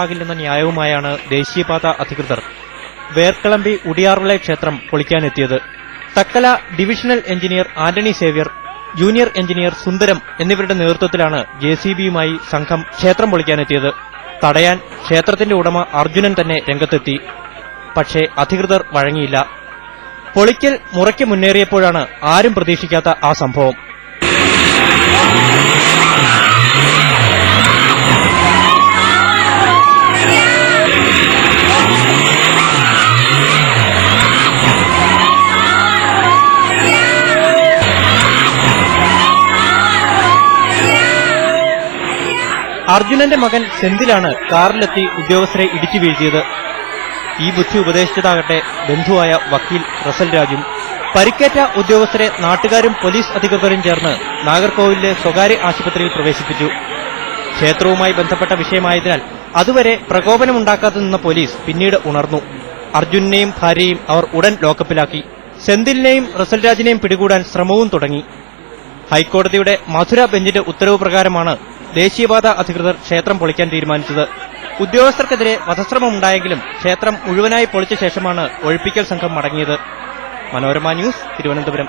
ാകില്ലെന്ന ന്യായവുമായാണ് ദേശീയപാത അധികൃതർ വേർക്കളമ്പി ഉടിയാർവിള ക്ഷേത്രം പൊളിക്കാനെത്തിയത്. Thuckalay divisional engineer Antony Xavier, junior engineer Sundaram എന്നിവരുടെ നേതൃത്വത്തിലാണ് ജെസിബിയുമായി സംഘം ക്ഷേത്രം പൊളിക്കാനെത്തിയത്. തടയാൻ ക്ഷേത്രത്തിന്റെ ഉടമ അർജുനൻ തന്നെ രംഗത്തെത്തി. പക്ഷേ അധികൃതർ വഴങ്ങിയില്ല. പൊളിക്കൽ മുറയ്ക്ക് മുന്നേറിയപ്പോഴാണ് ആരും പ്രതീക്ഷിക്കാത്ത ആ സംഭവം. അർജുനന്റെ മകൻ സെന്തിലാണ് കാറിലെത്തി ഉദ്യോഗസ്ഥരെ ഇടിച്ചു വീഴ്ത്തിയത്. ഈ ബുദ്ധി ഉപദേശിച്ചതാകട്ടെ ബന്ധുവായ വക്കീൽ റസൽ രാജും. പരിക്കേറ്റ ഉദ്യോഗസ്ഥരെ നാട്ടുകാരും പോലീസ് അധികൃതരും ചേർന്ന് നാഗർകോവിലിലെ സ്വകാര്യ ആശുപത്രിയിൽ പ്രവേശിപ്പിച്ചു. ക്ഷേത്രവുമായി ബന്ധപ്പെട്ട വിഷയമായതിനാൽ അതുവരെ പ്രകോപനമുണ്ടാക്കാതെ നിന്ന പോലീസ് പിന്നീട് ഉണർന്നു. അർജുനെയും ഭാര്യയും അവർ ഉടൻ ലോക്കപ്പിലാക്കി. സെന്തിലിനെയും റസൽ രാജിനെയും പിടികൂടാൻ ശ്രമവും തുടങ്ങി. ഹൈക്കോടതിയുടെ മധുര ബെഞ്ചിന്റെ ഉത്തരവ് പ്രകാരമാണ് ദേശീയപാത അധികൃതർ ക്ഷേത്രം പൊളിക്കാൻ തീരുമാനിച്ചത്. ഉദ്യോഗസ്ഥർക്കെതിരെ വധശ്രമമുണ്ടായെങ്കിലും ക്ഷേത്രം മുഴുവനായി പൊളിച്ച ശേഷമാണ് ഒഴിപ്പിക്കൽ സംഘം മടങ്ങിയത്. മനോരമ ന്യൂസ്, തിരുവനന്തപുരം.